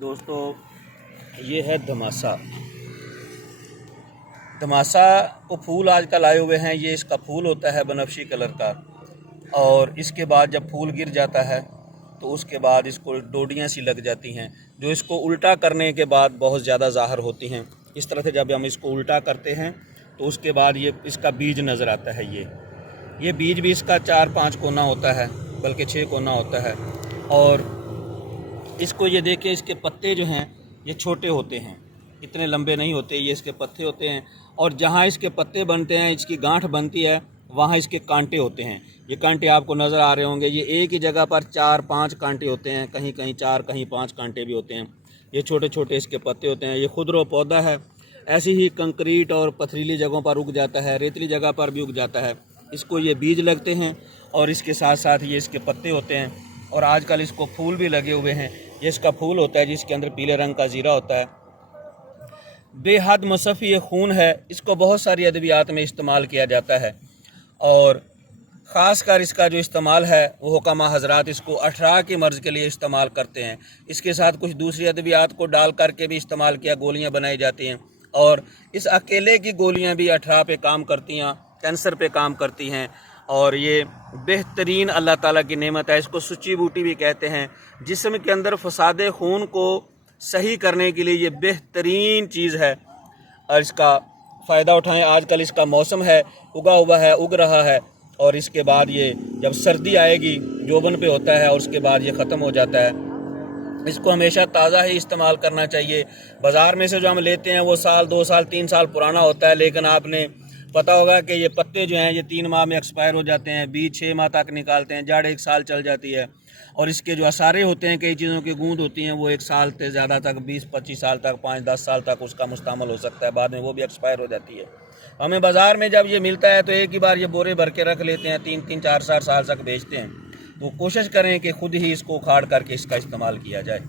دوستو یہ ہے دھماسا۔ دھماسا کو پھول آج کل آئے ہوئے ہیں، یہ اس کا پھول ہوتا ہے بنفشی کلر کا، اور اس کے بعد جب پھول گر جاتا ہے تو اس کے بعد اس کو ڈوڈیاں سی لگ جاتی ہیں، جو اس کو الٹا کرنے کے بعد بہت زیادہ ظاہر ہوتی ہیں۔ اس طرح سے جب ہم اس کو الٹا کرتے ہیں تو اس کے بعد یہ اس کا بیج نظر آتا ہے۔ یہ بیج بھی اس کا 4-5 کونا ہوتا ہے، بلکہ 6 کونا ہوتا ہے، اور اس کو یہ دیکھیں، اس کے پتے جو ہیں یہ چھوٹے ہوتے ہیں، اتنے لمبے نہیں ہوتے، یہ اس کے پتے ہوتے ہیں، اور جہاں اس کے پتے بنتے ہیں، اس کی گانٹھ بنتی ہے، وہاں اس کے کانٹے ہوتے ہیں۔ یہ کانٹے آپ کو نظر آ رہے ہوں گے، یہ ایک ہی جگہ پر 4-5 کانٹے ہوتے ہیں، کہیں کہیں 4 کہیں 5 کانٹے بھی ہوتے ہیں۔ یہ چھوٹے چھوٹے اس کے پتے ہوتے ہیں۔ یہ خضرو پودا ہے، ایسی ہی کنکریٹ اور پتھریلی جگہوں پر اگ جاتا ہے، ریتلی جگہ پر بھی اگ جاتا ہے۔ اس کو یہ بیج لگتے ہیں اور اس کے ساتھ ساتھ یہ اس کے پتے ہوتے ہیں، اور آج کل اس کو پھول بھی لگے ہوئے ہیں۔ یہ اس کا پھول ہوتا ہے جس کے اندر پیلے رنگ کا زیرہ ہوتا ہے۔ بے حد مصفی خون ہے، اس کو بہت ساری ادویات میں استعمال کیا جاتا ہے، اور خاص کر اس کا جو استعمال ہے وہ حکامہ حضرات اس کو اٹھرا کے مرض کے لیے استعمال کرتے ہیں۔ اس کے ساتھ کچھ دوسری ادویات کو ڈال کر کے بھی استعمال کیا، گولیاں بنائی جاتی ہیں، اور اس اکیلے کی گولیاں بھی اٹھرا پہ کام کرتی ہیں، کینسر پہ کام کرتی ہیں، اور یہ بہترین اللہ تعالیٰ کی نعمت ہے۔ اس کو سچی بوٹی بھی کہتے ہیں۔ جسم کے اندر فساد خون کو صحیح کرنے کے لیے یہ بہترین چیز ہے، اور اس کا فائدہ اٹھائیں۔ آج کل اس کا موسم ہے، اگا ہوا ہے، اگ رہا ہے، اور اس کے بعد یہ جب سردی آئے گی جوبن پہ ہوتا ہے، اور اس کے بعد یہ ختم ہو جاتا ہے۔ اس کو ہمیشہ تازہ ہی استعمال کرنا چاہیے۔ بازار میں سے جو ہم لیتے ہیں وہ 1 2 سال 3 سال پرانا ہوتا ہے، لیکن آپ نے پتہ ہوگا کہ یہ پتے جو ہیں یہ 3 ماہ میں ایکسپائر ہو جاتے ہیں، بیج 6 ماہ تک نکالتے ہیں، جڑ 1 سال چل جاتی ہے، اور اس کے جو اثارے ہوتے ہیں، کئی چیزوں کی گوند ہوتی ہیں، وہ 1 سال سے زیادہ تک، 20-25 سال تک، 5-10 سال تک اس کا مستعمل ہو سکتا ہے، بعد میں وہ بھی ایکسپائر ہو جاتی ہے۔ ہمیں بازار میں جب یہ ملتا ہے تو ایک ہی بار یہ بورے بھر کے رکھ لیتے ہیں، 3-3 4 سال تک بیچتے ہیں۔ تو کوشش کریں کہ خود ہی اس کو اکھاڑ کر کے اس کا استعمال کیا جائے۔